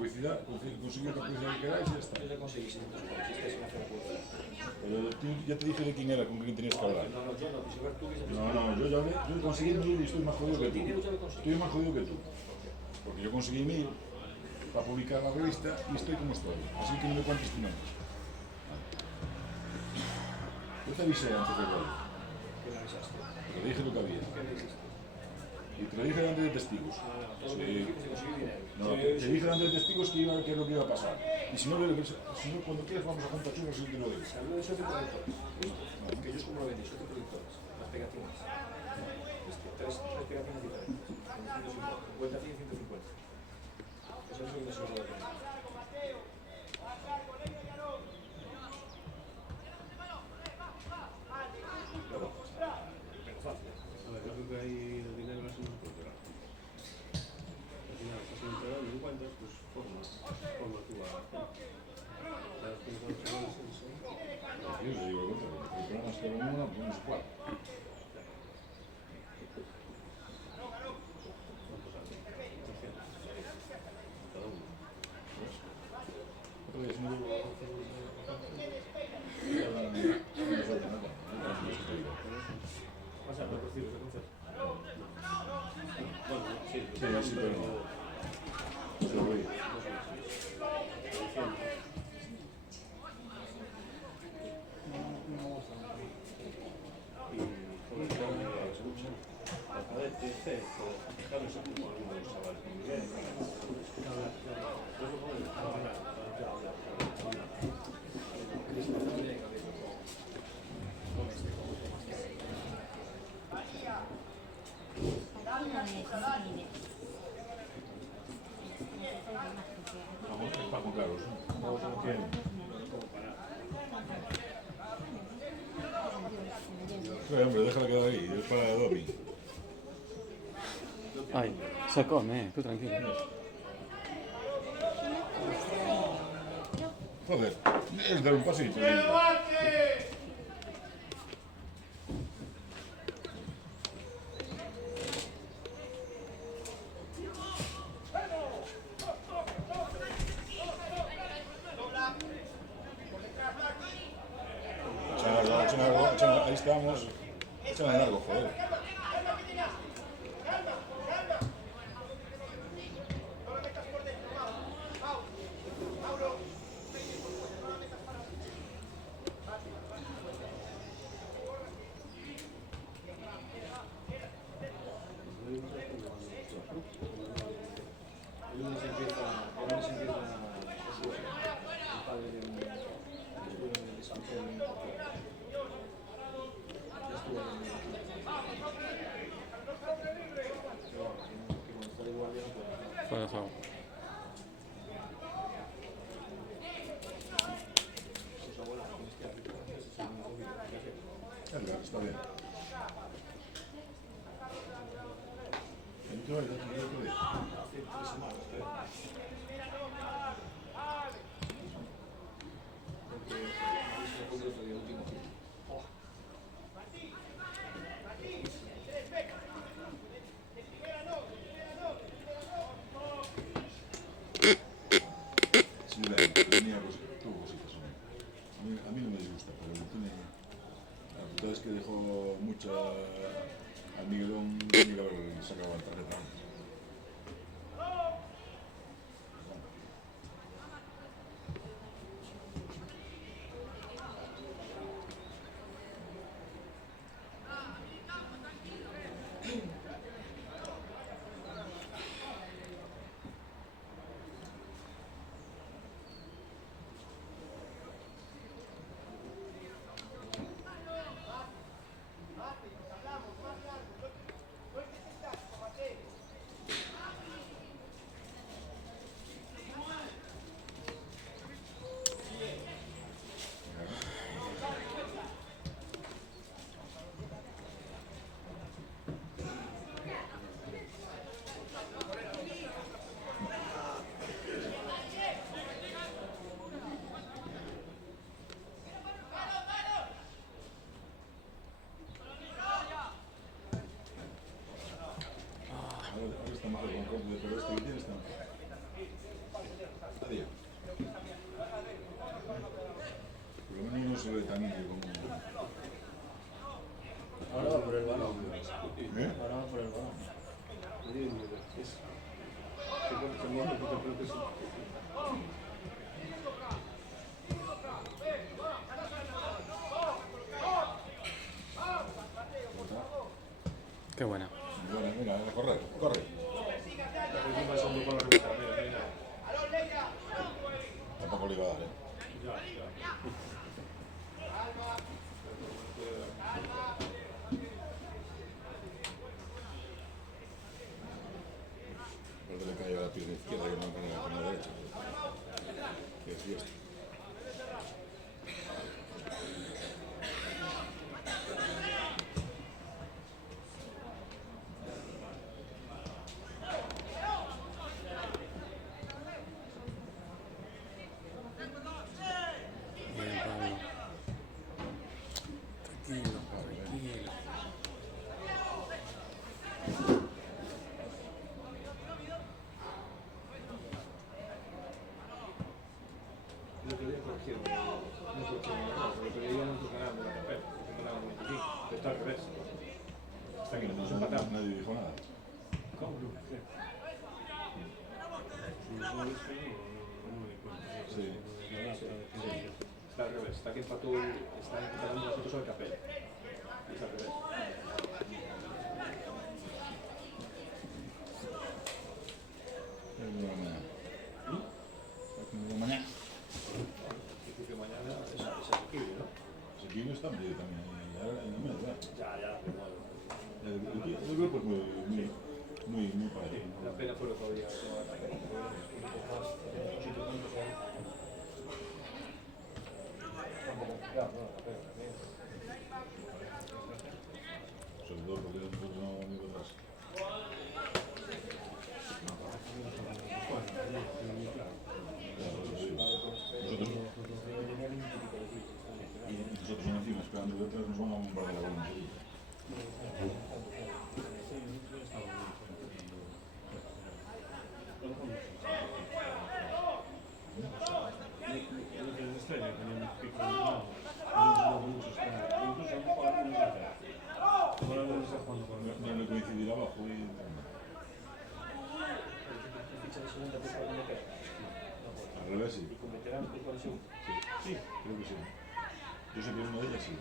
publicidad, conseguir la publicidad que queráis y ya está. Yo le conseguí, si estáis en la publicidad. Pero tú ya te dije de quién era, con quién tenías que hablar. No, yo no, quise ver tú que se No, yo conseguí 1000 y estoy más jodido que tú. Estoy más jodido que tú. Porque yo conseguí 1000 para publicar la revista y estoy como estoy. Así que no me cuentes tu nombre. Yo te avisé antes de verlo. ¿Qué me avisaste? Te dije lo que había. ¿Qué me dijiste? Y te lo dije delante de testigos. Todo lo que dijiste que conseguí dinero. No, te dije delante de testigos que es lo que iba a pasar. Y si no, cuando quieras vamos a juntar churros y te lo digo. Saludo de socio productores. ¿Listo? Que ellos como lo venden, socio productores. Las pegaciones. ¿Listo? Tres pegaciones diferentes. 50 100 y 150. Eso es lo que me suele decir. Pero fácil. A ver, yo creo que ahí el dinero es una cultura. Al final, estás enterado y encuentras, pues forma tú a las cosas. Yo te digo lo contrario. El programa es que lo mismo, no sé cuál. ¿Cuántos años? 800. Cada uno. Otra vez, no falta nada. O sea, no recibes el concepto. Bueno, sí, Sí, pero se lo voy. Paco Carlos. Hombre, déjala quedar ahí, es para Domi. Ay, se come, tú tranquilo. Joder, es dar un pasito. Ahí estamos. Échala en largo, joder. El lunes empieza Josué, el padre de un estuvo de San Pedro en Portugal. Ya estuvo en el que cuando está de guardia no puede hacer. Fuera de juego. Sus abuelas tienes que hacer cosas, eso es muy obvio. Venga, está bien. ¿En qué hora? Hace 3 semanas, creo. Porque eso fue el otro día, el último día. Sí, tenía tuvo cositas. A mí no me disgusta, pero tiene. La putada es que dejó mucha. Al Miguelón tenía que haber sacado la tarjeta. se ve tan indio como... Ahora va por el balón. ¿Eh? Ahora va por el balón. Qué buena. Mira, mira, corre, corre. Tampoco le iba a dar, Pero le cae a la pierna izquierda que no con la derecha. Que es diestro. Bien, Pablo. Tranquilo, tranquilo. El otro día corrigieron, no corrigieron nada, pero que ya no nos ganaron de la capela, porque ganaron 25, pero está al revés. Está que nos empatamos. Nadie dijo nada. ¿Cómo? No, ¿qué? Sí. Está al revés, está que empató, está empatando nosotros al capela. Y es al revés. Mañana. En principio mañana es asequible, ¿no? Sequillo está medio también ahí en el medio, ¿verdad? Ya, pero bueno. El grupo es muy parecido. La pena fue lo que había tomado la capela. Sobre todo porque nosotros no vamos muy atrás. Nosotros encima esperando que detrás nos van a bombardear la bomba. No le coincidirá abajo y entrando. Al revés sí. ¿Y con veterano qué conexión? Sí, creo que sí. Yo sé que uno de ellas sí.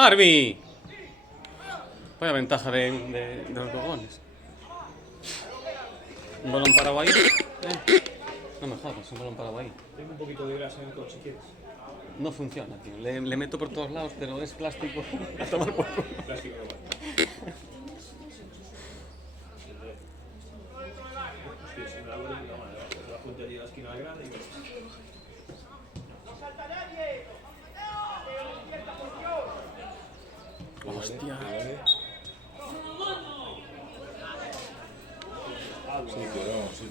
¡Arbi! Vaya ventaja de los cojones. Un balón parado ahí. No me jodas, un balón parado ahí. Tengo un poquito de grasa en el coche, ¿quieres? No funciona, tío. Le meto por todos lados, pero es plástico. A tomar por culo. Plástico no vale. Hostia, es una buena puta madre. La fuente allí a la esquina grande y ves. Hostia. Sí, pero sí.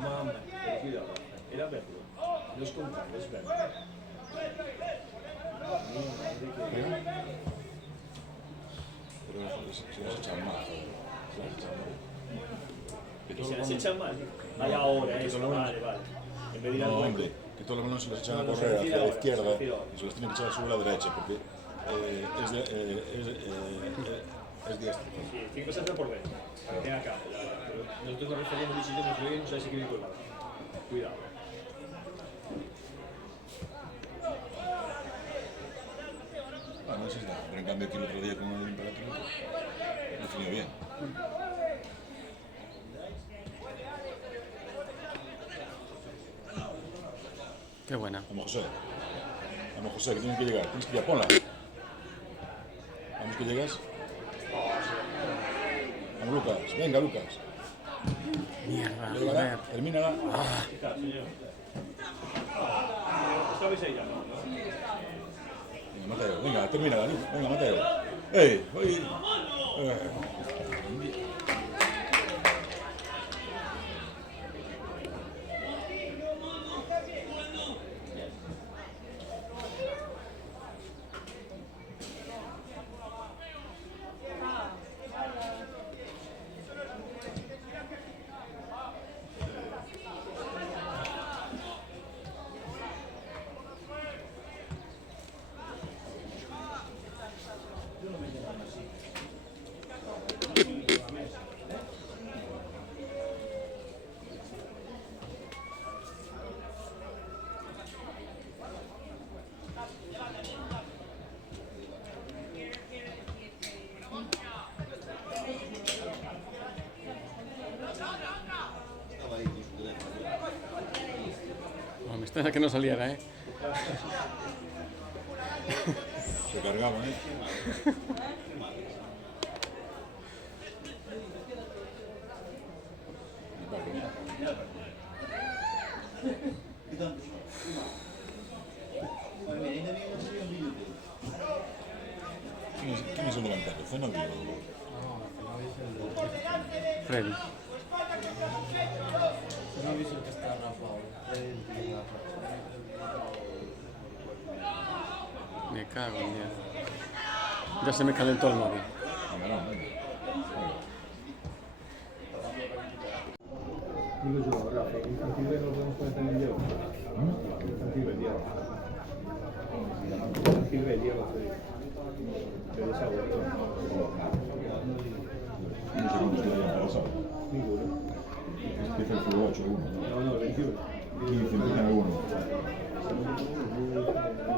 Mamá, pero cuidado, era verlo. No es contarlo, es verlo. Pero se las echan mal. Se las echan mal. Que Y todos se los las balones- echan mal. Vaya ahora, que eso, todos los vale, vale. En vez de ir al No, hueco. hombre, que todos los balones se los echan a No, no, correr se hacia decide la ahora, izquierda se decide ahora. y se los tienen que echar sobre la derecha porque es diestro. Sí, tiene que pasarte por dentro. Ven acá. Pero nosotros nos referíamos a sitio que no sabes si quiere ir con la. Cuidado. Ah, no, sí está. Pero en cambio aquí el otro día con el Imperator definió bien. Qué buena. Vamos, José. Vamos, José, que tienes que llegar. Tienes que ir a ponla. Vamos, que llegas. Vamos, Lucas. Venga, Lucas. Mierda, Llegala, joder. termínala. Está, señor. ¿Estabais ahí ya? No, no. Venga, Mateo. Venga, termínala. Venga, Mateo. ¡Ey! ¡Oye! Oh, me extraña que no saliera, Se cargaban, ¿eh? ¿Quién es el delantero? Zenobio. Freddy. No he visto que está rapado. Me cago en Dios. Ya se me calentó el móvil. Venga, no, venga. Digo yo, Rafa, el infantil no lo podemos poner también Diego. El infantil del Diego. El infantil del Diego, de desagüe. No sé cuántos quedarían para sábado. Ninguno. Empieza el fútbol 8 1. No, 21. 15 empiezan algunos.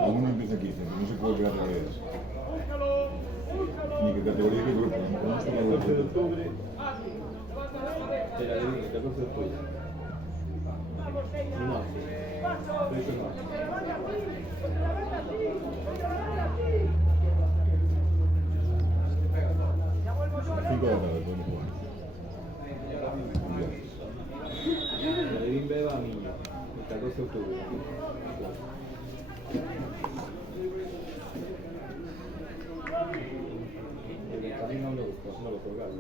Alguno empieza 15, pero no sé cuál qué categoría es. Ni qué categoría, qué grupo. No está la 14 de grupo. octubre. De la de 14 de octubre. No. Eso no. 5 de la tarde podemos jugar. La de Bimbe va a Miño. El 14 de octubre. A mí no me gusta, no lo colgaron.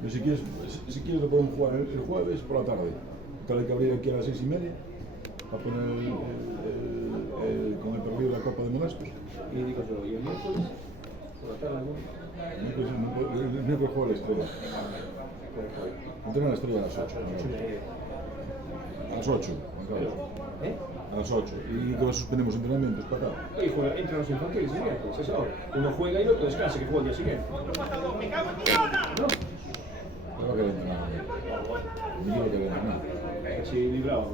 Pero si quieres lo podemos jugar el jueves por la tarde. Tal que abrir aquí a las 6:30 para poner con el partido de la Copa de Monascos. Y digo yo, ¿y el miércoles? Por la tarde, ¿no? El miércoles juega la Estrella. Entrena la Estrella a las 8. A las 8, Juan Carlos. A las 8. ¿Y que suspendemos entrenamientos para acá? Y juega entre los infantiles el miércoles, es ahora. Uno juega y el otro descansa, que juega el día siguiente. ¿No? No va a querer entrenar. Ni yo va a querer entrenar. Así librado.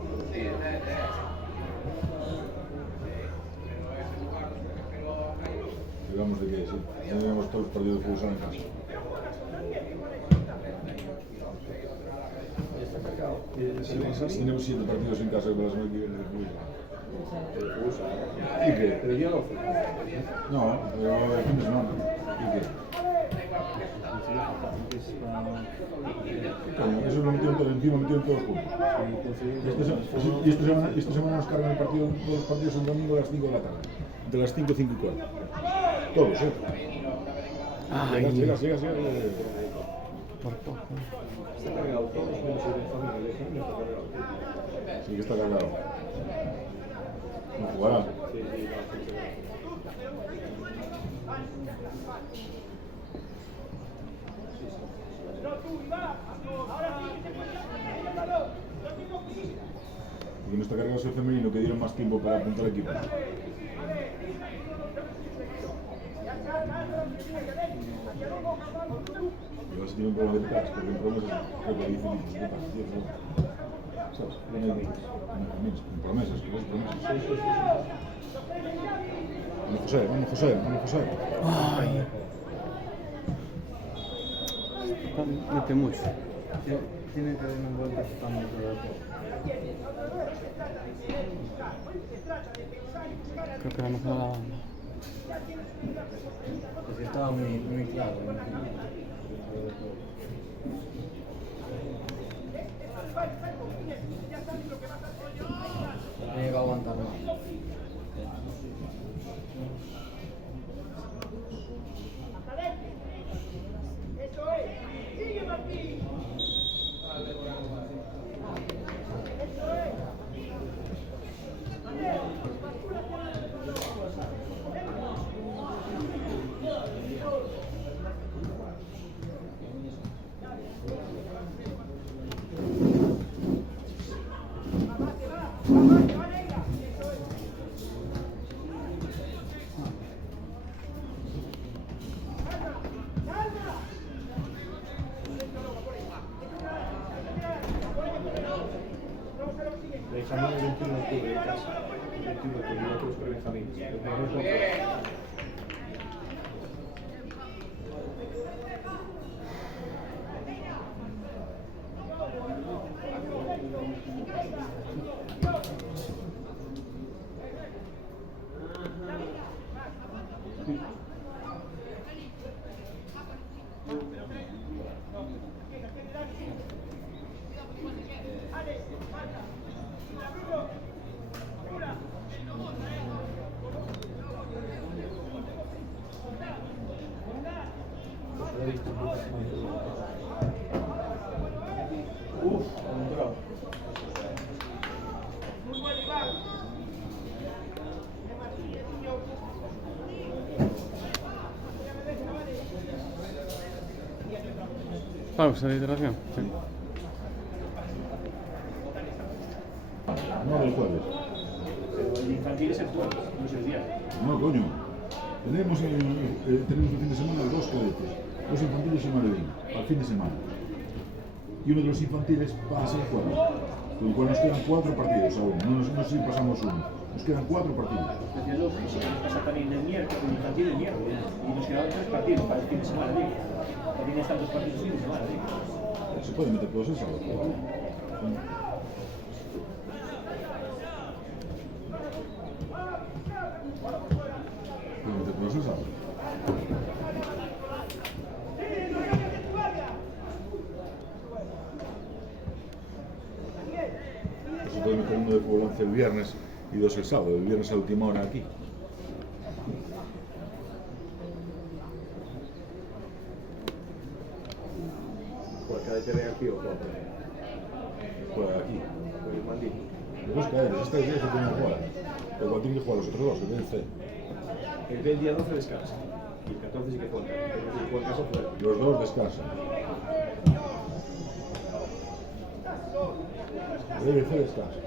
Digamos de que sí. Tenemos todos los partidos de fútbol en casa. Sí, tenemos 7 partidos en casa para la semana que viene de fútbol. ¿Y qué? Pero el día 12. No, pero el fin de semana. ¿Y qué? Coño, eso lo metieron todo encima, metieron todos juntos. Y esta semana nos cargan el partido, todos los partidos el domingo a las 5 de la tarde. Entre las 5 y 5 y 4. Todos, ¿eh? Siga. Por poco. Está cargado todos menos el de familia. El de familia está cargado. Sí que está cargado. No jugará. Sí, Porque no está cargado ese femenino que dieron más tiempo para apuntar al equipo. Pero si tiene un problema de picas, porque en promesas creo que dice muchos picas, ¿sabes? En promesas, que es promesas. Vamos José. Ay. Mete mucho. Tiene que haber una vuelta estamos Creo que la mejor la banda. porque estaba muy claro. Tiene que aguantar más. Benjamín el 21 de octubre en casa. El 21 de octubre, no creo que Benjamín. El primer contra. Bravo. Pausa de iteración. Sí. No del jueves. Pero el infantil es el jueves, no es el día. No, coño. Tenemos el fin de semana 2 cadetes. 2 infantiles y Maredín, al fin de semana. Y uno de los infantiles va a ser jueves. Con lo cual nos quedan 4 partidos aún. No sé si pasamos uno. Nos quedan 4 partidos. Desde el 12, sí, nos pasa también el miércoles, el infantil el miércoles. Y nos quedan 3 partidos para el fin de semana, digo. También están 2 partidos el fin de semana, digo. Se puede meter todos el sábado. Puede meter todos el sábado. Se puede meter uno de fútbol 11 el viernes y 2 el sábado. El viernes a última hora aquí. Por cada TV aquí o por Juega aquí. el Madrid. Los 2 cadetes. Esta es el que tiene que jugar. Pero igual tiene que jugar los otros 2, el B y el C. El del día 12 descansa. Y el 14 sí que cuenta. Pero si jugó en casa, fuera. Los dos descansan. El ABC descansa.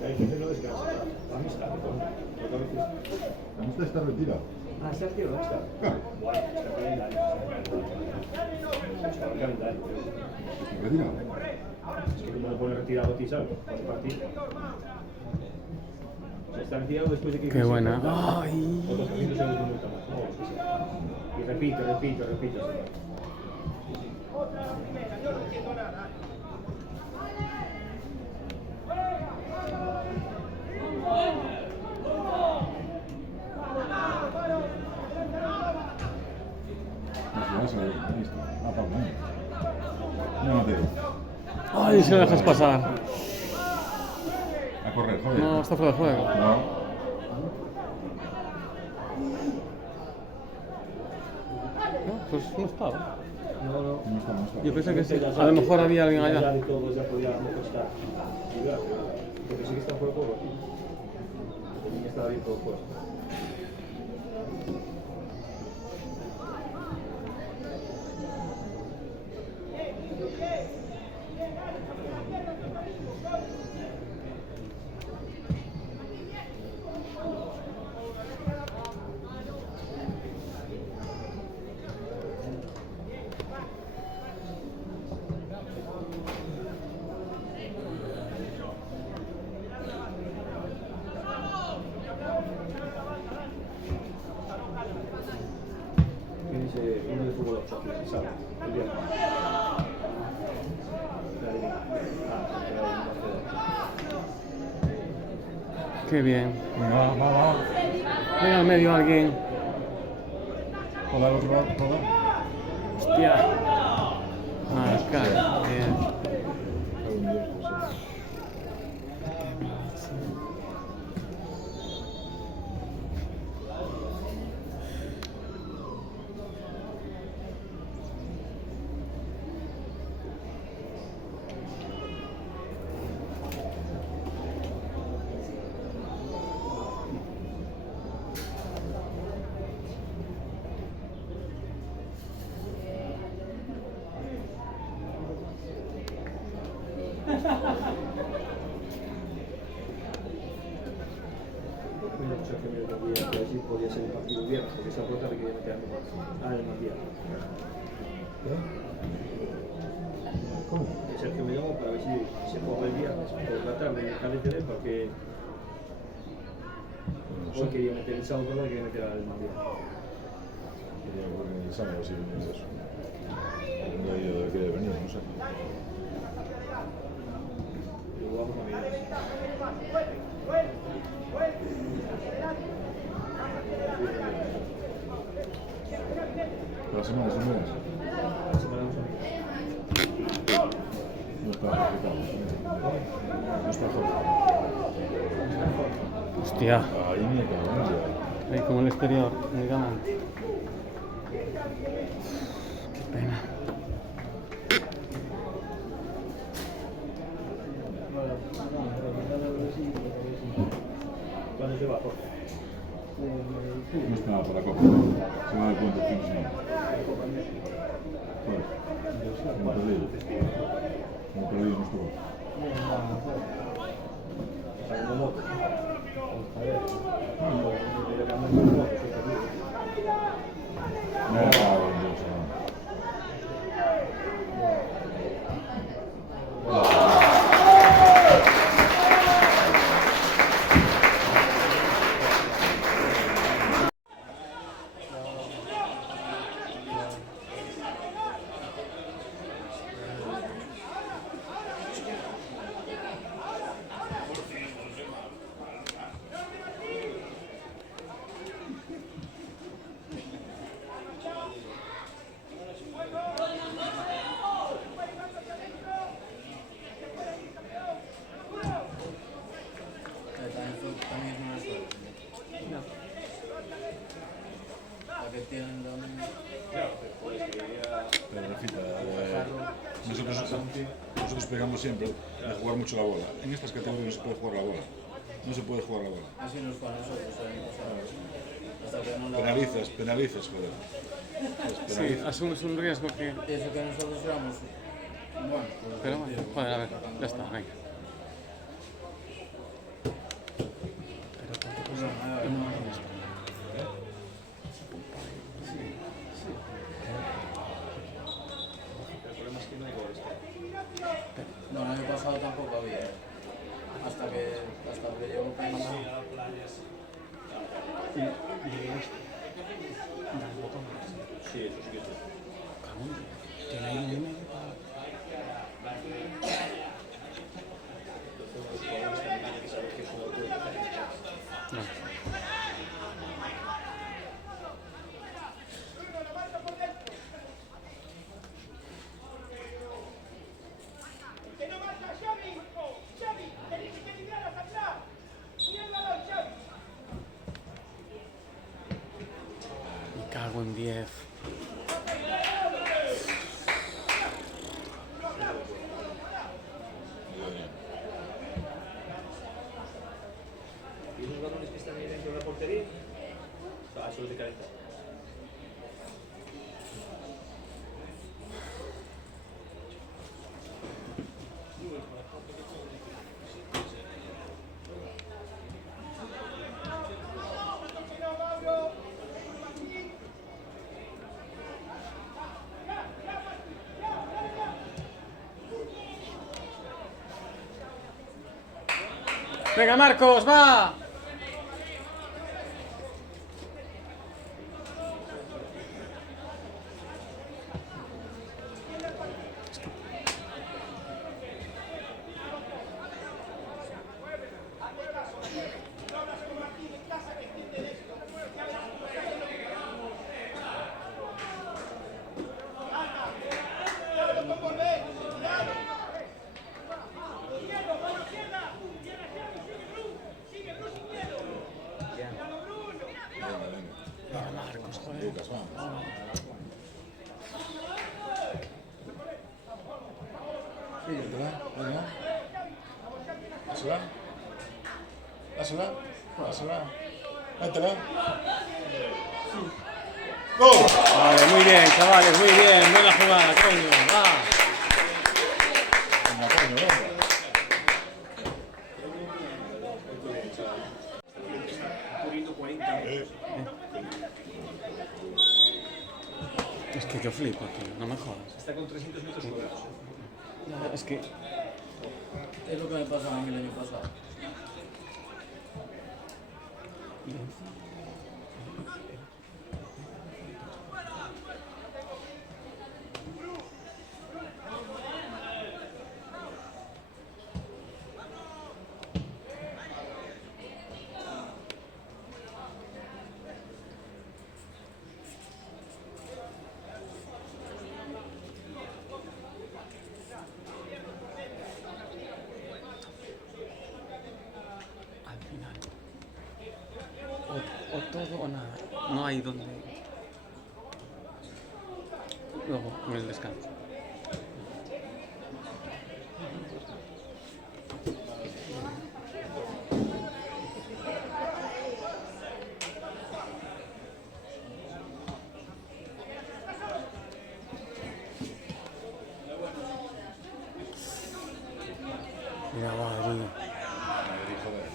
La ICC no descansa. Amistad, porque a veces. La amistad está retirada. Ah, ¿se ha retirado la amistad? Claro. Guay, está el calendario. Está el calendario. Retirada. Es que como lo pone retirado a ti, ¿sabes? Para el partido. O sea, está retirado después de que... Qué buena. Ay. Otros 300 euros de multa más. No, es que sea. Y repito. Ahí está. Ah, Pablo. No, Mateo. Ay, si lo dejas pasar. A correr, joder. No, está fuera de juego. No. No, pues no estaba. No. No está. Yo pensé que sí. A lo mejor había alguien Ya allá. de todos ya podía estar. Porque sí que está fuera de juego. El niño estaba bien todo puesto. Tienes uno de fútbol 8 aquí, ¿sabes? El viernes. Qué bien. Venga, va. Venga al medio alguien. Joder, otro lado, joder. Hostia. Ah, cara. Bien. Una cosa que me olvidé, que así podía ser el partido viernes, porque esa puerta le quería meter al Mandía. ¿Cómo? Sergio me llamó para ver si se juega el viernes por la tarde en el calendario porque hoy quería meter el sábado, pero quería meter al Mandía. El sábado sí, es eso. No he ido de que venir, no sé. Y luego vamos a mirar. La semana, semanas. La semana vamos a mirar. No está complicado. No está joven. Hostia. Ahí me cago en Ahí como el exterior, únicamente. Qué pena. ¿Cuándo se va, Jorge? No está para la copa. Se va a dar cuenta el fin de semana. Joder. Como perdido. Como perdido no estuvo. Saliendo moto. Me ha dado en Dios, no. Eso también es una suerte. La que tienen donde... Claro, pues quería... Pero Rafita, nosotros pegamos siempre de jugar mucho la bola. En estas categorías no se puede jugar la bola. No se puede jugar la bola. Así nos fue a nosotros el año pasado. Hasta que no la... Penalizas, joder. Sí, Penalizas. asumes un riesgo que... Eso que nosotros éramos... Bueno, pues, Pero bueno, joder, a ver, ya está, venga. pues, no. El problema es que no hay goles. No, el año pasado tampoco había. Hasta que llegó Peña. Sí, eso sí que es cierto. Tiene ahí un medio para... Entonces, los jugadores también tienen que saber que es un auto de diferencia. No. Me cago en 10. Y esos balones que están ahí dentro de la portería, eso es de calentar. Venga, Marcos, va. Venga, Marcos, joder. Lucas, vamos. Venga. Dásela. Métela. ¡Gol! Vale, muy bien, chavales, muy bien. Buena jugada, coño. Va. Venga, coño, venga. Corriendo 40 metros. Es que yo flipo, tío, no me jodas. Está con 300 metros cuadrados. Es que... Es lo que me pasaba a mí el año pasado. Al final. O todo o nada. No hay donde... Luego, en el descanso. Mira, va, Rodrigo. Madrid, joder.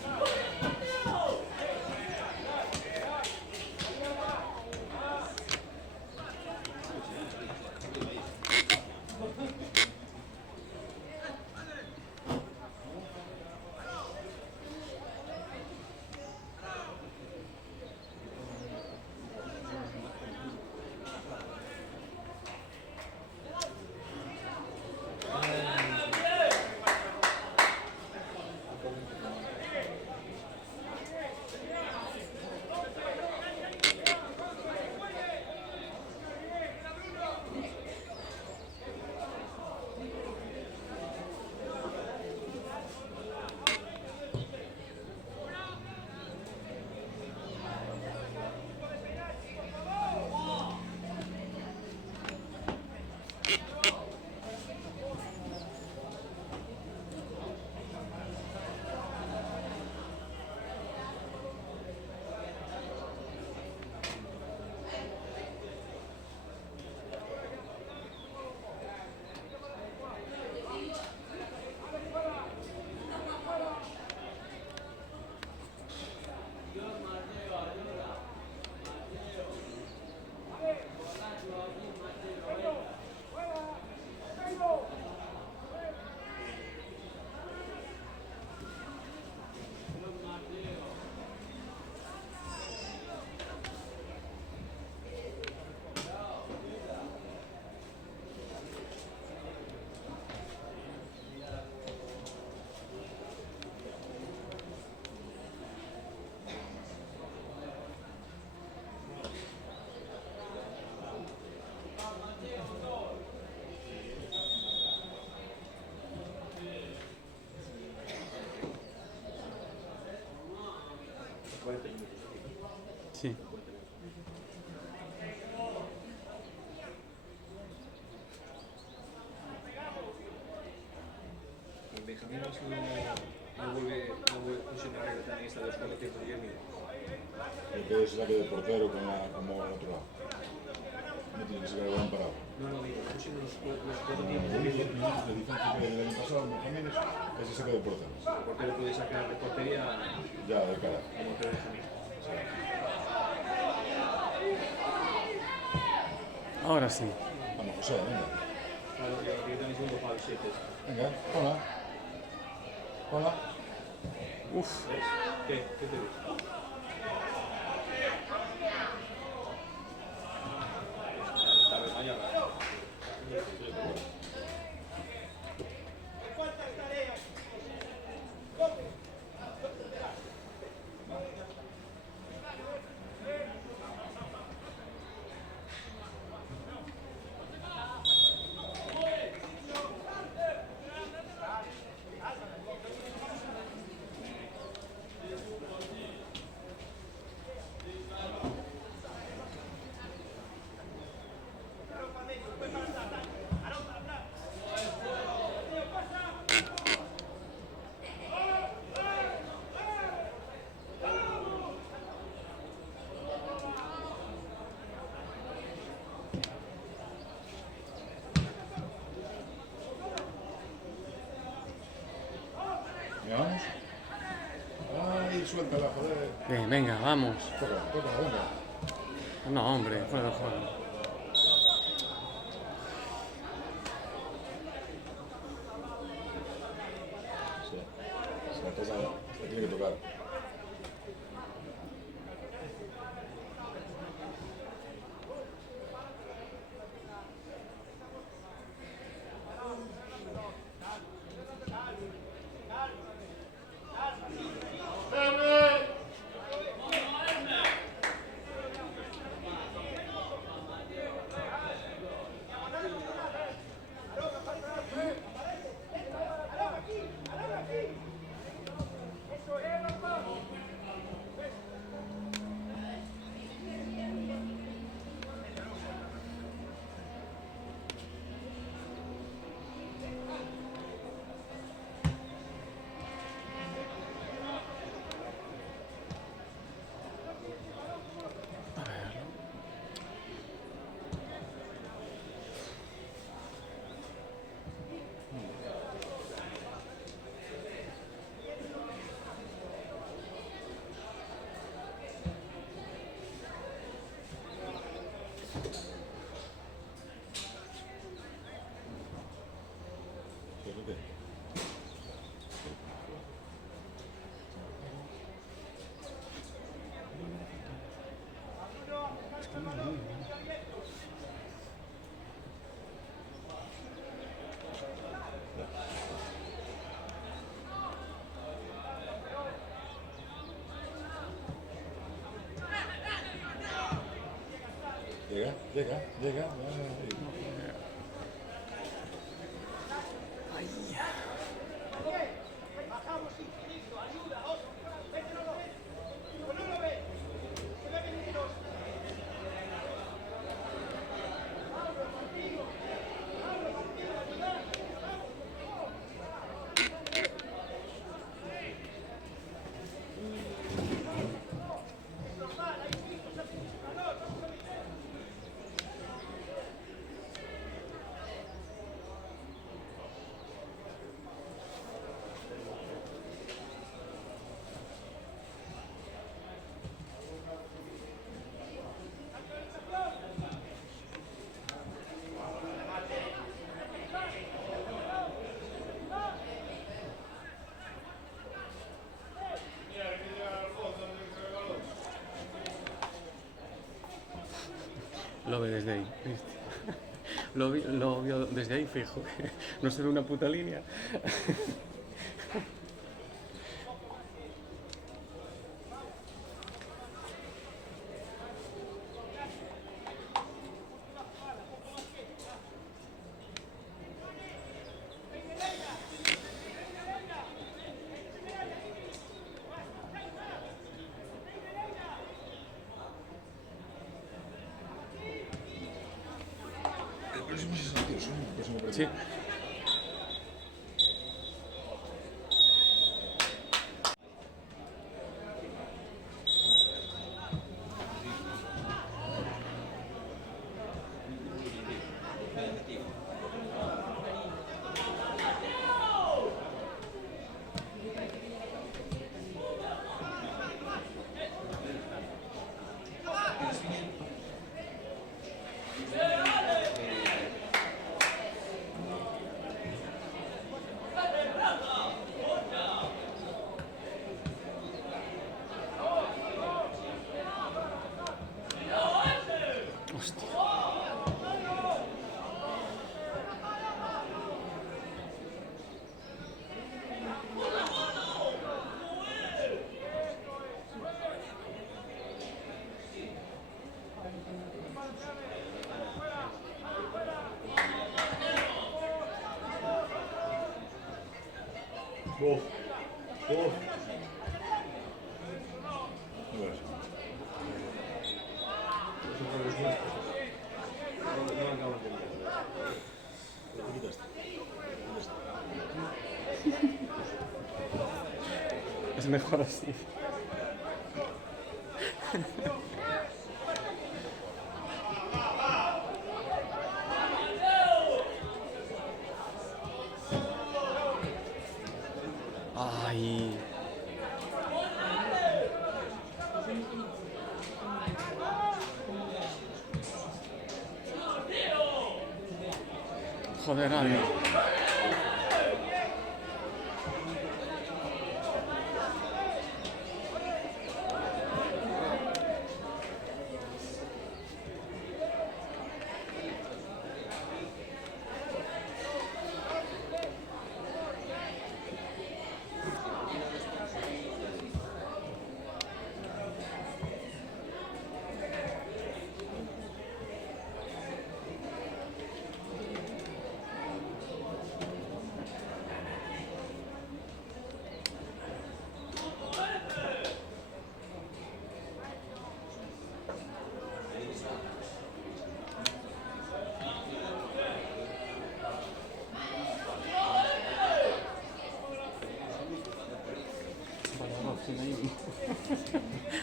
40 minutos aquí. Sí. Y Benjamín no vuelve a funcionar también esta de los 40 minutos. Lo que es la que de portero como el otro lado. No tiene que ser el balón parado. No, digo, pusieron los 4 Como tiempos los de 10 minutos de diferencia que del año pasado, Benjamín, ese saca de portero. El portero puede sacar de portería Ya, de cara. como te Benjamín. Ahora sí. Vamos, José, venga. Claro, yo también segundo palo 7. Venga, hola. Hola. Uf. ¿Ves? ¿Qué te digo? Tal vez mañana. ¿Ya vamos? Ay, suéltala, joder. Bien, venga, vamos. Toca, venga. No, hombre, fuera de juego. Sí. Se tiene que tocar. Llega. Lo ve desde ahí, ¿viste? Lo vio desde ahí fijo. No se ve una puta línea. sé si tío, son un próximo partido. Sí. Hostia. Bof. Bof. No veas. Son con los nuestros. No acabamos de mirar. Lo que quitaste. Es mejor así. Ay. Joder, Ale.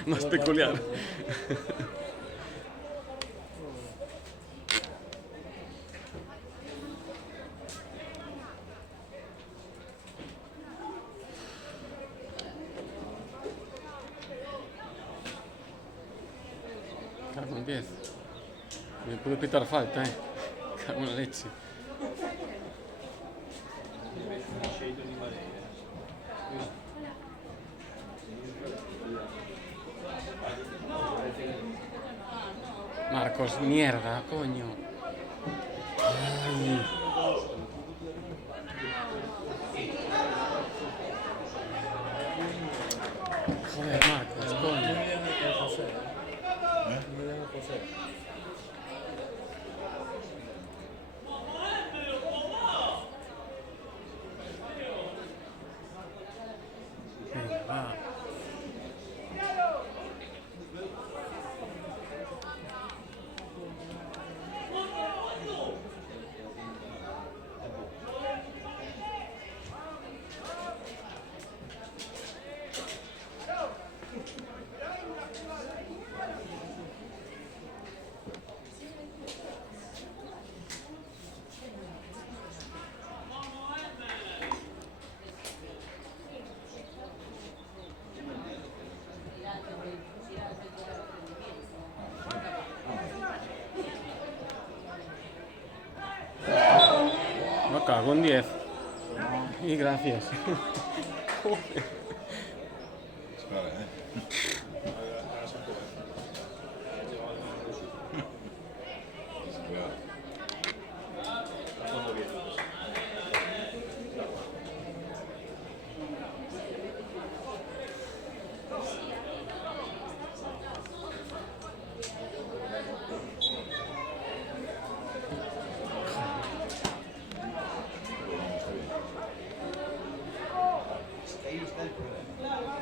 Más peculiar. Cago en 10. Me pude pitar falta, Cago en la leche. Xeito ni maneira. Marcos, mierda, coño. Ay. Joder, Marcos, coño. Muy bien el José. Muy bien el José. Venga, va. Me cago en 10. Y gracias. Espera, Ahora se puede. Espera. A fondo bien.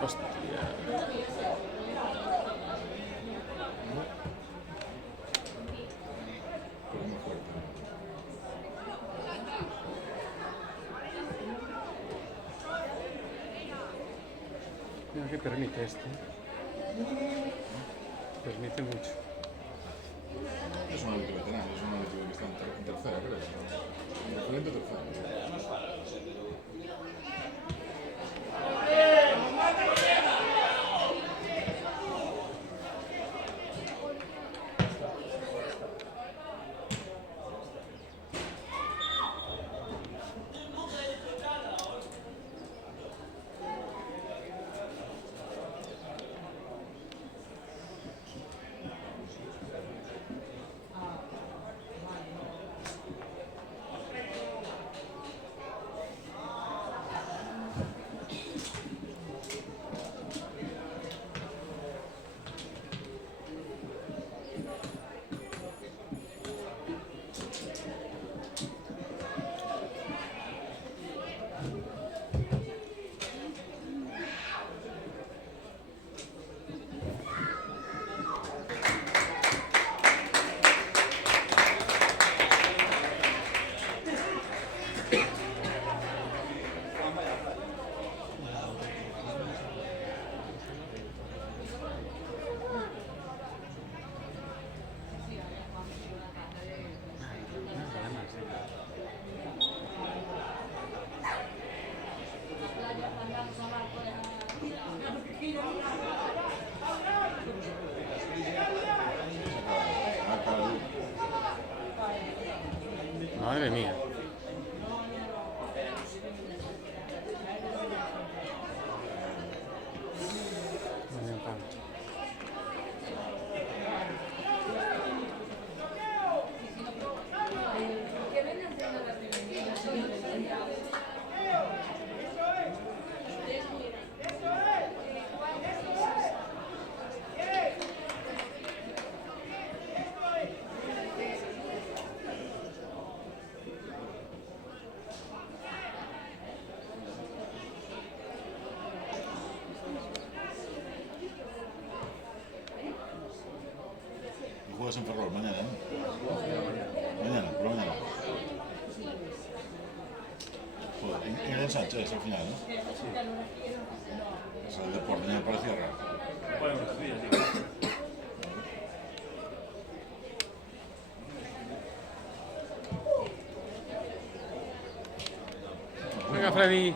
Hostia. Pero muy fuerte. Mira que permite este. Permite mucho. Es un Atlético veterano, es un Atlético que está en tercera, creo. En preferente tercera. Madre mía. Vaya palo. Y juegas en Ferrol mañana, ¿no? Mañana, por la mañana. Joder, en el Sánchez al final, ¿no? O sea, el deporte me parecía raro. Bueno, los días, digo. Venga, Freddy.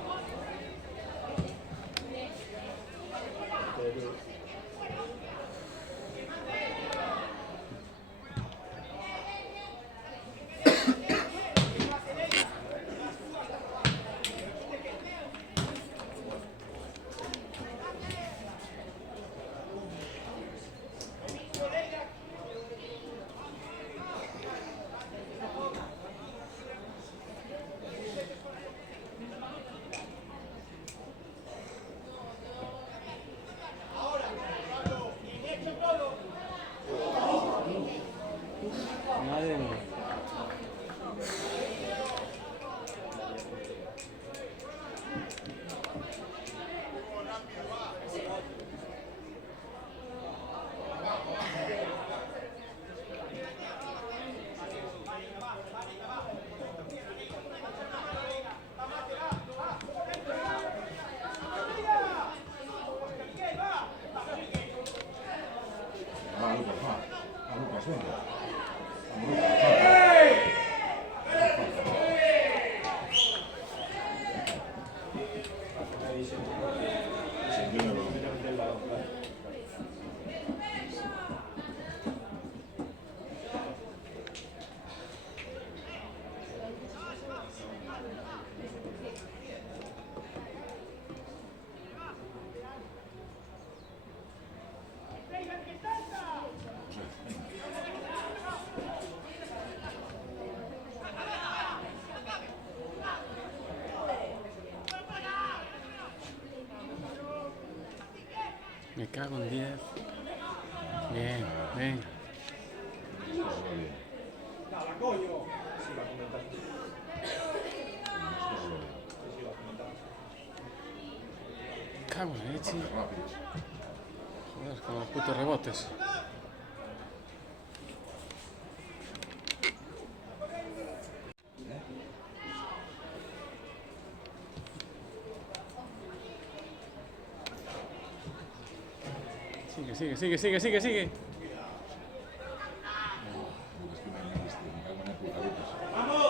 Madre mía. Lucas, va. Lucas, venga. Me cago en 10. Bien, venga. Cago en la leche. Joder, con los putos rebotes. Sigue. Es que me cago en la puta ruta.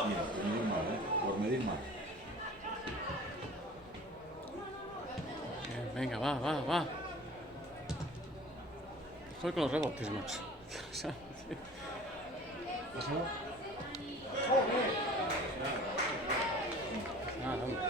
Mira, por medir mal, por medir mal. Bien, venga, va. Estoy con los rebotes, macho. ¿Pásalo? Nada, hombre.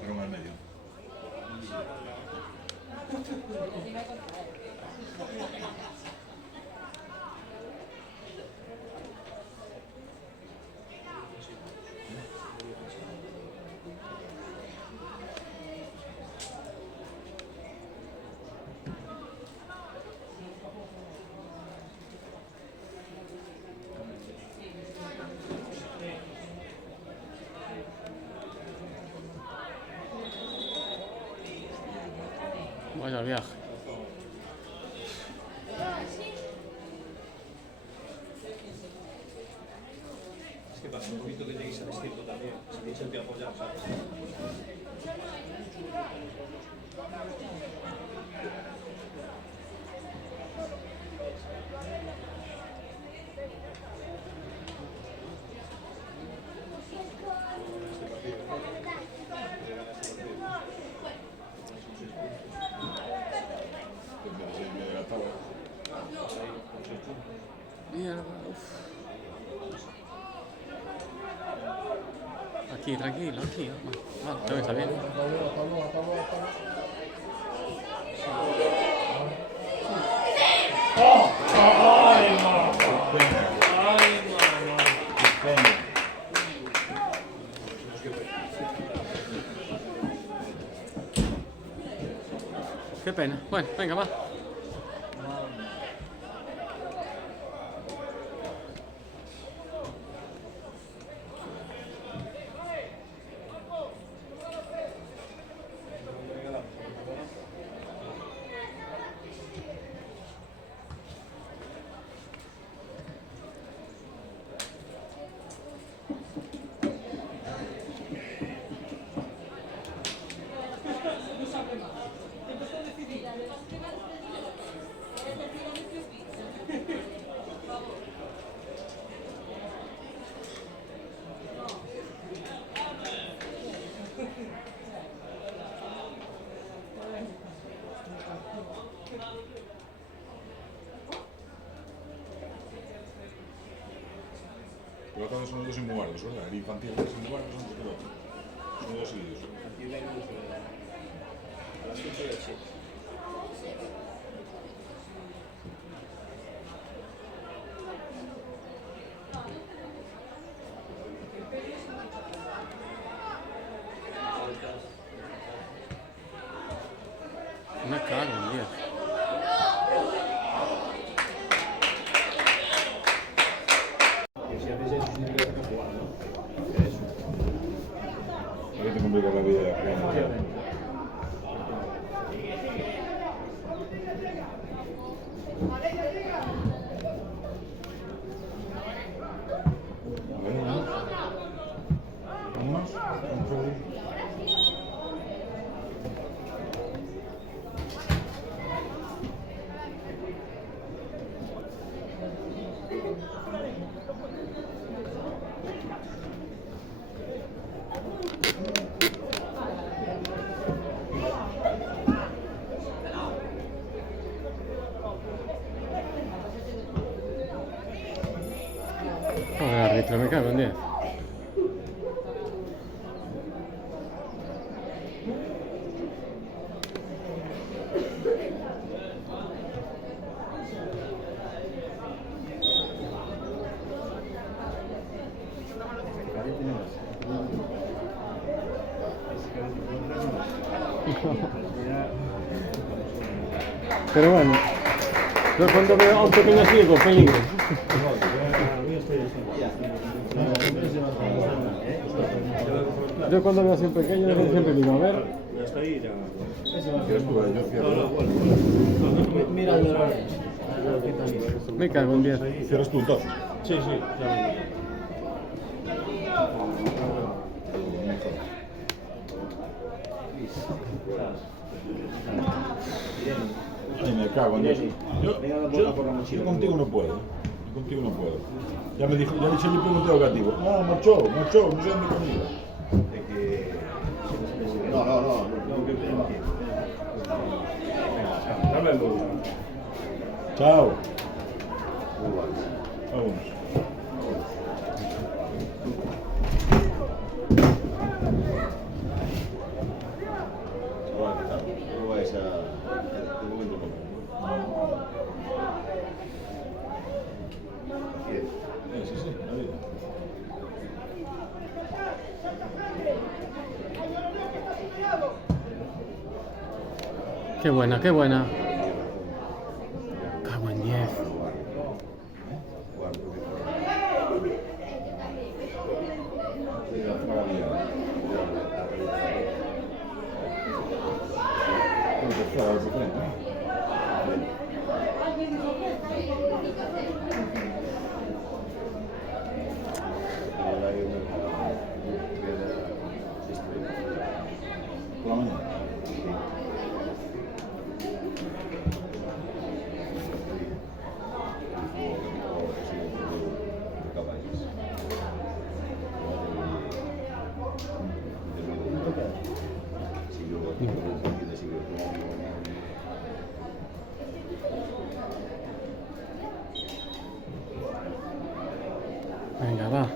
Pero en el medio. Vaya viaje. Es que pasa un poquito que lleguéis a distinto también. Si tenéis el pie apoyado, ¿sabes? Mierda, Aquí, tranquilo, aquí. Vale, creo que está bien. Qué pena. Bueno, venga, va. Pero todos son dos inmubados, ¿verdad? El infantil es inmubado antes que el otro. Son dos seguidos. A las 5 y el 7. Me cago en Dios. Que si haces eso, tienes que jugar, ¿no? ¿Por qué te complica la vida? ¿Vamos? Joder, árbitro, me cago en 10. Pero bueno, yo cuando veo a un pequeño así digo peligro. Yo cuando veo así un pequeño siempre digo, a ver. Hasta ahí ya. ¿Quieres tú? Yo cierro. Mira el de Lorenz. Me cago en 10. ¿Cierras tú entonces? Sí, sí, ya. Ay, me cago en Dios. Yo contigo no puedo. Contigo no puedo. Ya me dijo, ya le dije yo pregunté al gativo. Ah, marchó, no sé dónde conmigo. No. Chao. Vámonos. No vais a... De momento no. Sí, la vida. Qué buena, qué buena. Cago en 10. Por la mañana. Venga, va.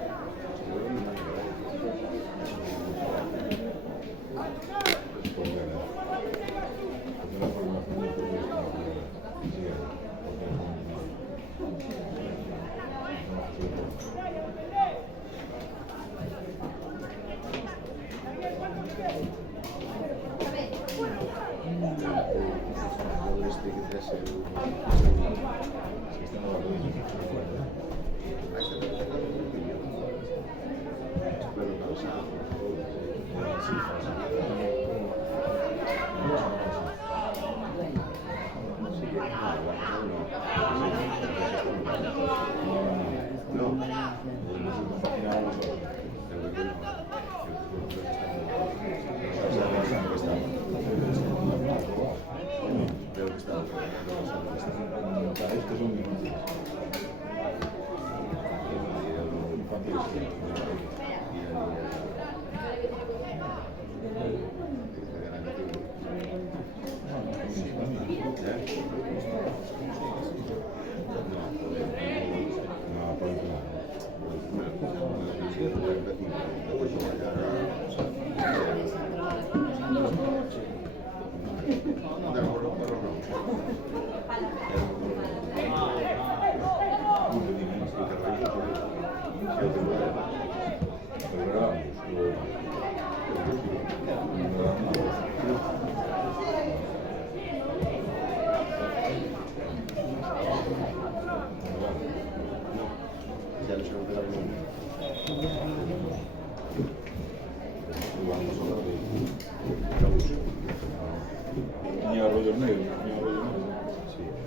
Tinha arroyo negro,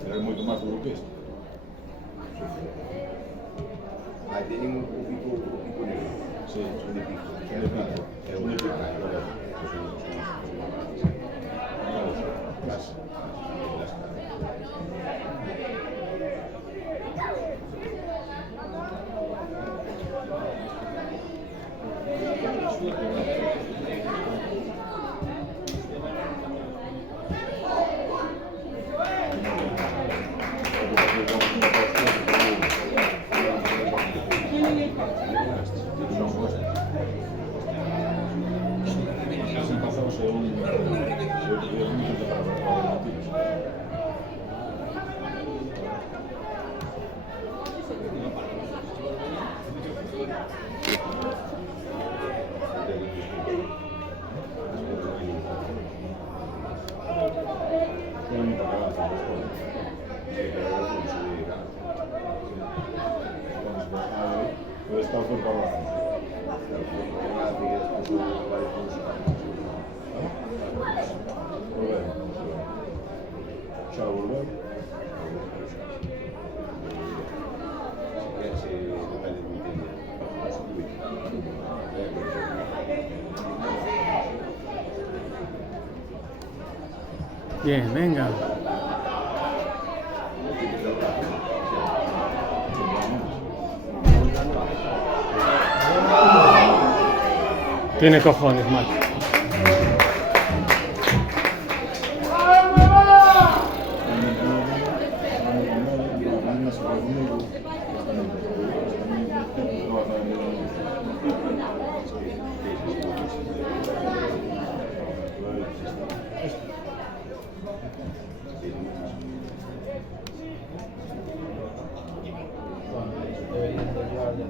era moito máis duro que este. Aí tem um pico negro. Sí, Un de pico. un de pico. É Un de pico. Gas. Sen pasado se un el año pasado, hace 2 cosas. Sí, pero ahora como se dedica. Puede estar cerca de la Claro, porque nada, que después no vale con su volver. Ya volver. Si depende muy bien. Bien, venga. Tiene cojones, mal. Deberían de llevar ya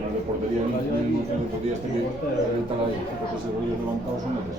La de portería ni de portería este que estar ahí, porque ese rollo levantado son ellos.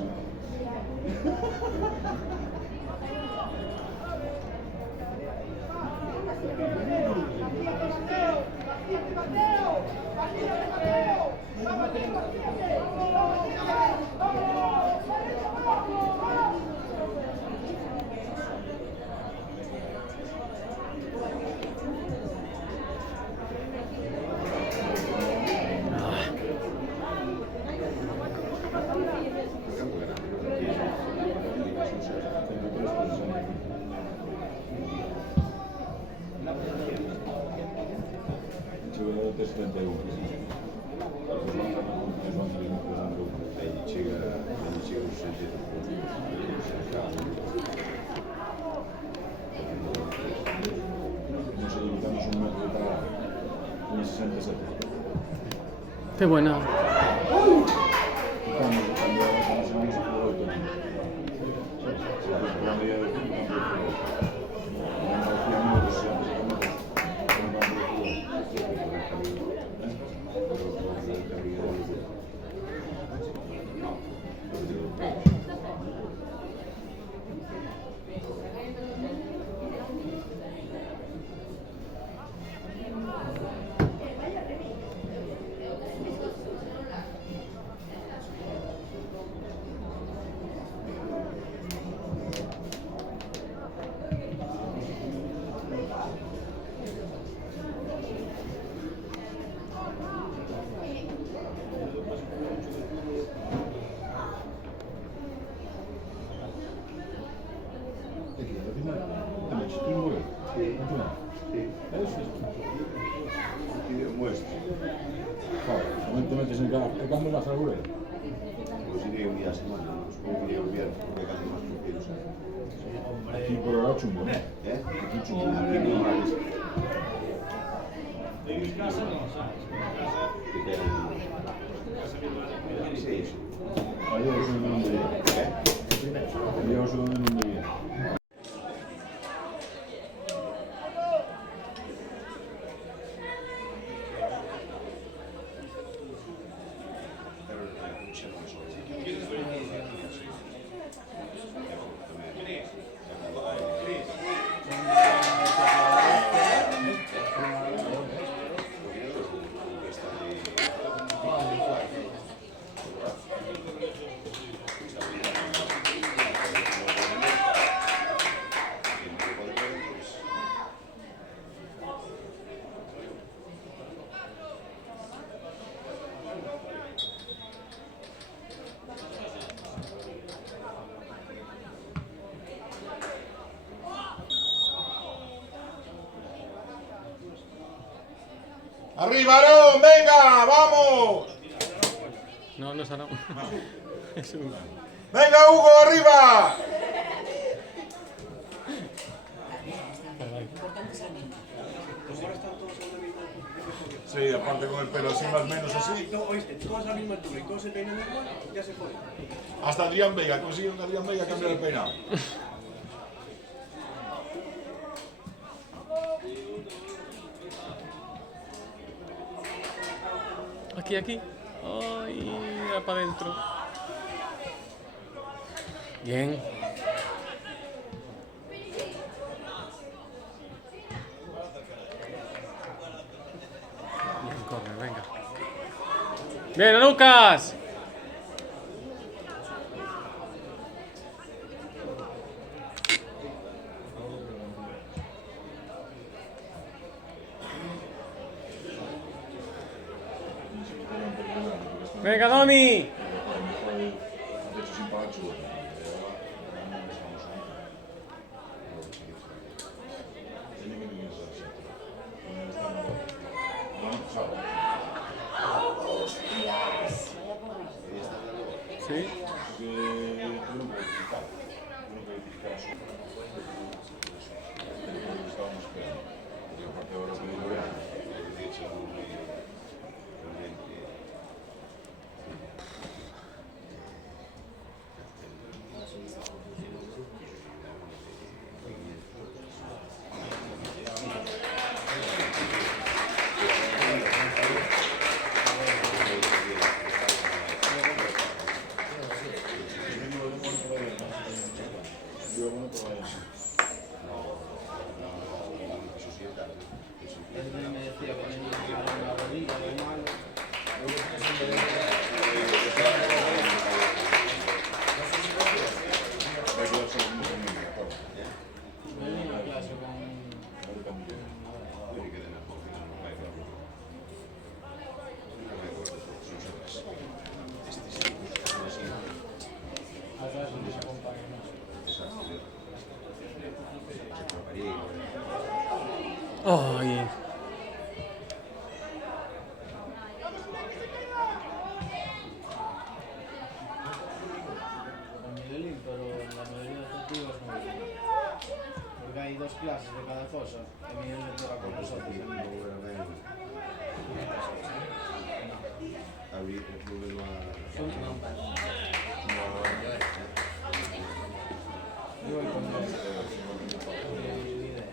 Qué buena. Te metes en el cambio la fragura. Pues iría un día a semana, ¿no? Supongo que iría un viernes, porque casi más tranquilo, ¿sabes? Aquí por ahora chungo, ¿no? Aquí chungo, aquí no más. Que te sí, eso. Ayer os donde no veía. Ayer os donde no veía. ¡Arriba, Aarón! ¡Venga! ¡Vamos! No, no es Aarón. Es un... ¡Venga, Hugo, arriba! Sí, aparte con el pelo así más o menos así. No, oíste, todas a la misma altura y todos se peinan igual, ya se fue. Hasta Adrián Vega, consiguieron Adrián Vega cambiar el peinado. Aquí, aquí. Ay, va para adentro. Bien. Bien, corre, venga. ¡Bien, Lucas! ¡Venga, Doni! De hecho, sin pagar chulo. Sí. Él me decía que tenía una rodilla de malo. Venía a clase atrás no se acompaña ¡Ay! con Miguelín, pero la mayoría de efectivos no vienen. Porque hay 2 clases de cada cosa. Y Miguel le toca con nosotros. Yo voy con él. Ni idea.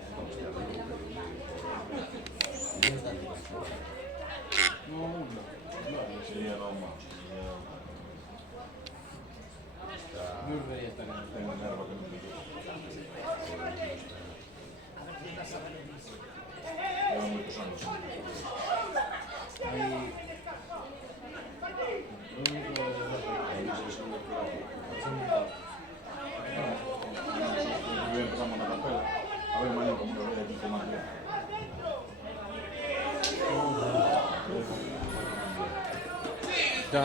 No, uno. Sería normal. Burberry está con Empezamos una capela. A ver mañana cómo lo ve aquí con más bien. Ya.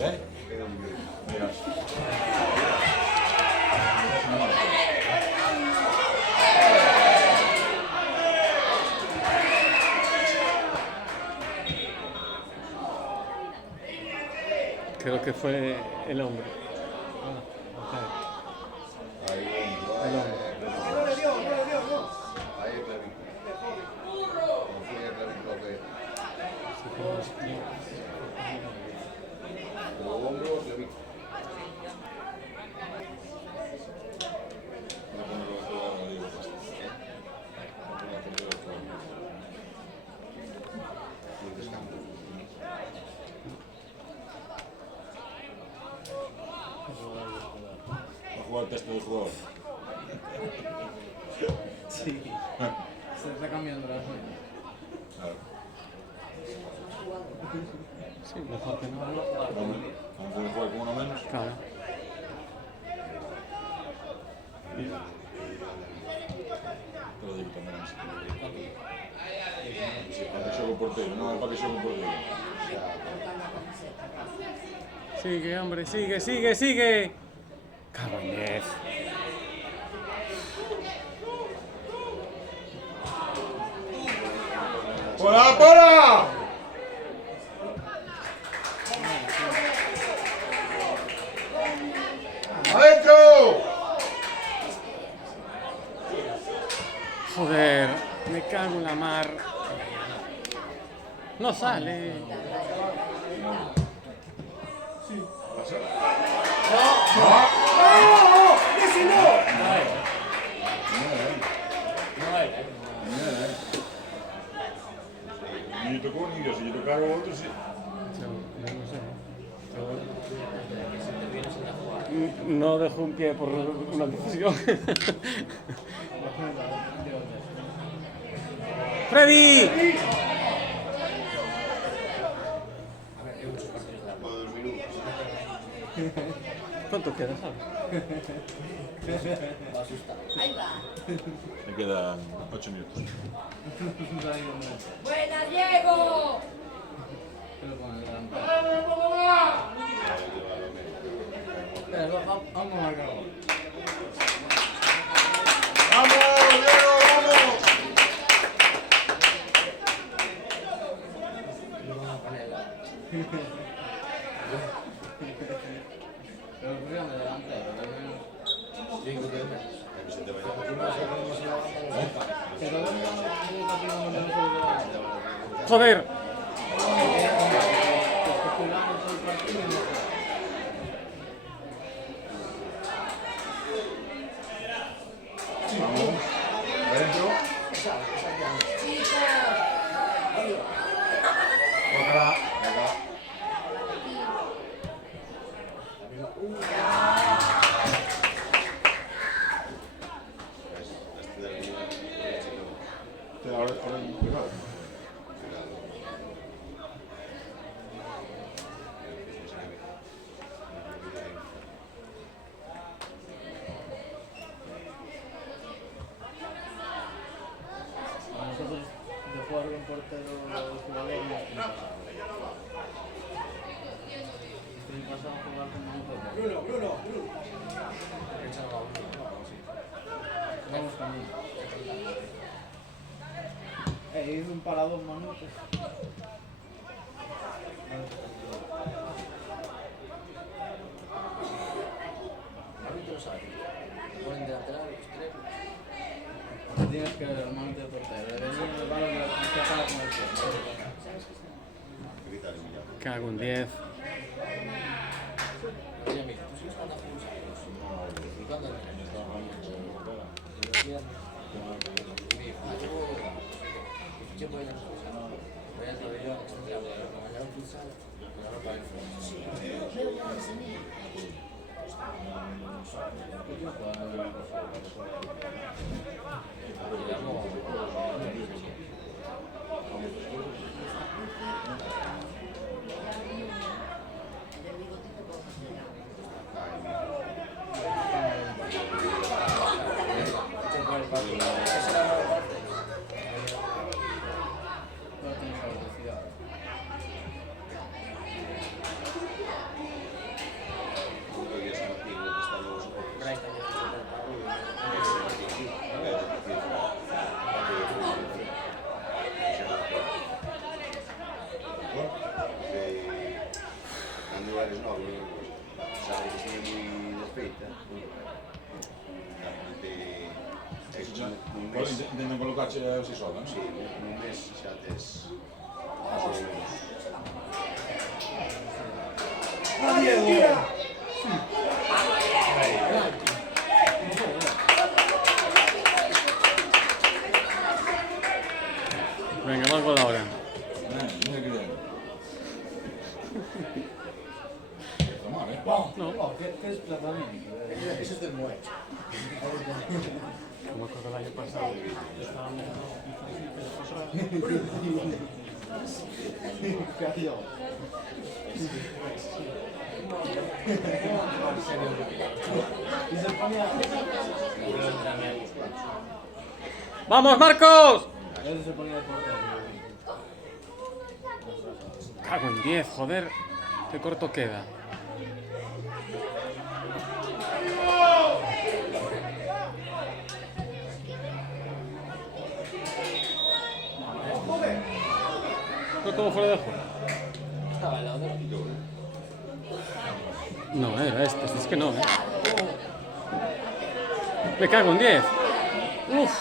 ¿Eh? Mira. Creo que fue el hombre. El hombre. A jugar el texto del jugador. Sí. Se está cambiando la suerte. Claro. Sí, mejor que no. Antes de jugar con uno menos. Claro. Te lo digo también. Para que juegue un portero, no, para que juegue un portero. Sigue, hombre, sigue, sigue, sigue. Caballez. ¡Para, para! ¡Adentro! Joder, me cago en la mar. No sale. Ni le tocó ni Dios, si le tocaron a otros, sí. Yo no sé. No dejo un pie por una decisión. ¡Freddy! Por 2 minutos. ¿Cuánto queda, sabes? Me quedan 8 minutos. ¡Buena, Diego! Pero con el delantero. Vamos a marcar gol. ¡Vamos, Diego, vamos! Pero pusieron de delantero. Pero ¡Joder! Adentro. Otra. Ahora empezado. nosotros de jugar con portero jugador no es pasado. Estoy pasado a jugar con un portero. Bruno. Vamos con uno. Hizo un para 2 minutos. Tienes que ver el momento de portero. Le venía el balón de la pasada con el portero. Cago en 10. Oye, mira, tú sigues jugando a juegos. ¿Y cuándo Intentan colocarse a ver si sobran. Sí, un mes xa tes más ou menos. Venga, más gol ahora. Mira que bien. Está mal, ¿eh? No, qué desplazamiento. Eso es del Moet. Como acuerdo el año pasado. Estábamos Cayó. Y se ponía. ¡Vamos, Marcos! A veces se ponía de portero. Cago en 10, joder. Qué corto queda. ¿Fue como fuera de juego? Estaba al lado de No, era este es que no, Me cago en 10. Uf.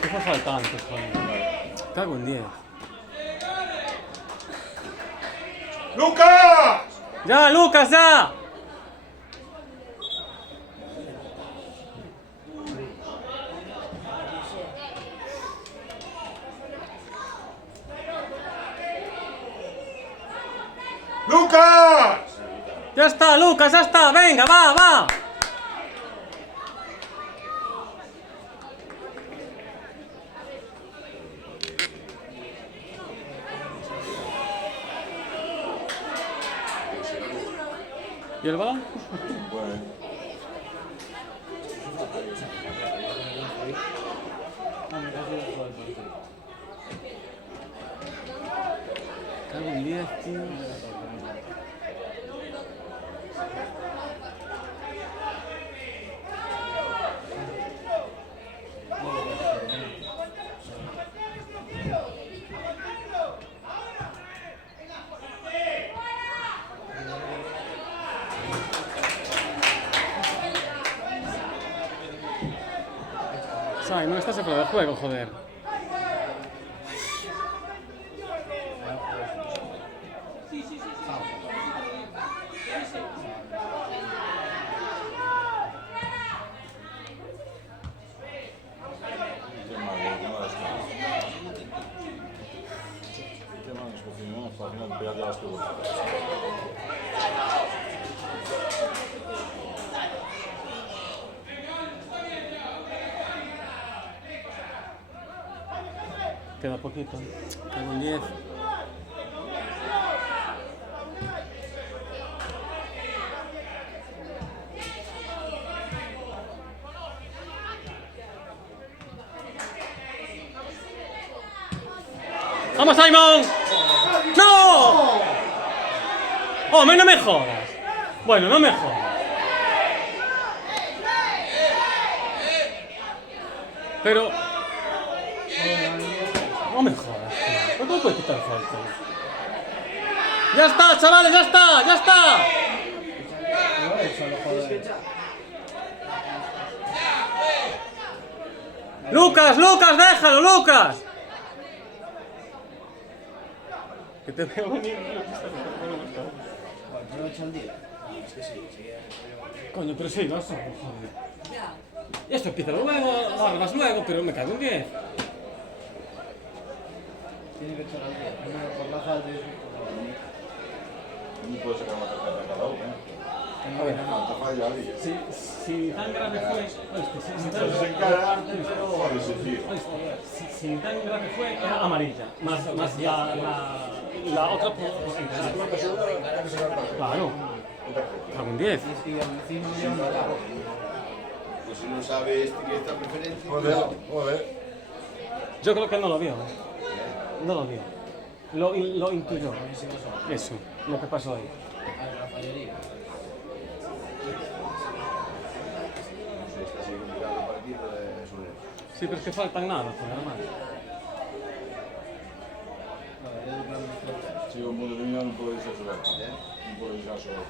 ¿Qué fue faltante, joder? Cago en 10. ¡Lucas! ¡Ya, Lucas, ya! ¡Lucas! ¡Ya está, Lucas, ya está! ¡Venga, va, va! ¿Y el balón? Bueno. Cago en 10, tío. Sai, no estás fuera del juego, joder. Queda poquito. Cago en 10. ¡Vamos, Simon! ¡No! ¡Hombre, no me jodas! Bueno, no me jodas. Pero... no me jodas, tío. ¿Por qué me puedes quitar falta? ¡Ya está, chavales! ¡Ya está! ¡Ya está! ¡Lucas! ¡Lucas! ¡Déjalo, Lucas! Que te veo venir. ¿No he hecho el día? Coño, pero sí, no sé, joder. Y esto empieza luego, ahora más luego, pero me cago en 10. Tiene que echar al día. Primero por la falta y después por la bonita. No puedes sacar una tarjeta cada uno, ¿eh? A ver, Falta falla ahí. si tan grave fue... Entonces en cara, joder, ese tío. Si tan grave fue, era amarilla. Más la otra... Claro. Cago en 10. Y si encima me dio una cara. Pues si no sabes, tienes esta preferencia. Joder, joder. Yo creo que no lo vio. No lo vio. Lo intuyó. Eso, lo que pasó ahí. La fallería. Está siendo un gran partido de Soler. Sí, pero es que faltan nada, joder, además. Si un mundo eliminado no puede ser solo. No puede ser solo.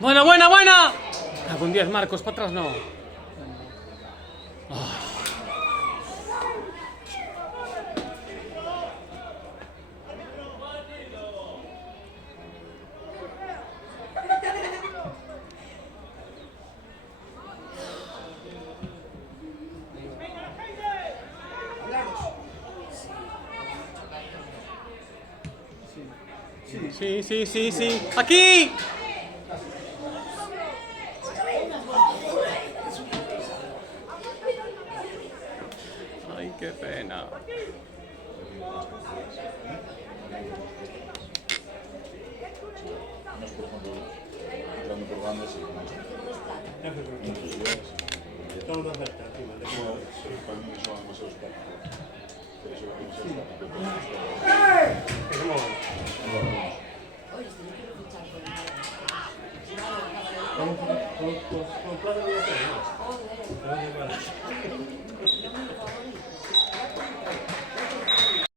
¡Buena, buena, buena! Cago en 10, Marcos, para atrás no. Sí, sí, sí, sí. ¡Aquí! Ay, qué pena. Entrando por bandas y Estamos de cerca, encima. para mí son demasiados tácticos. Pero eso es Con plata de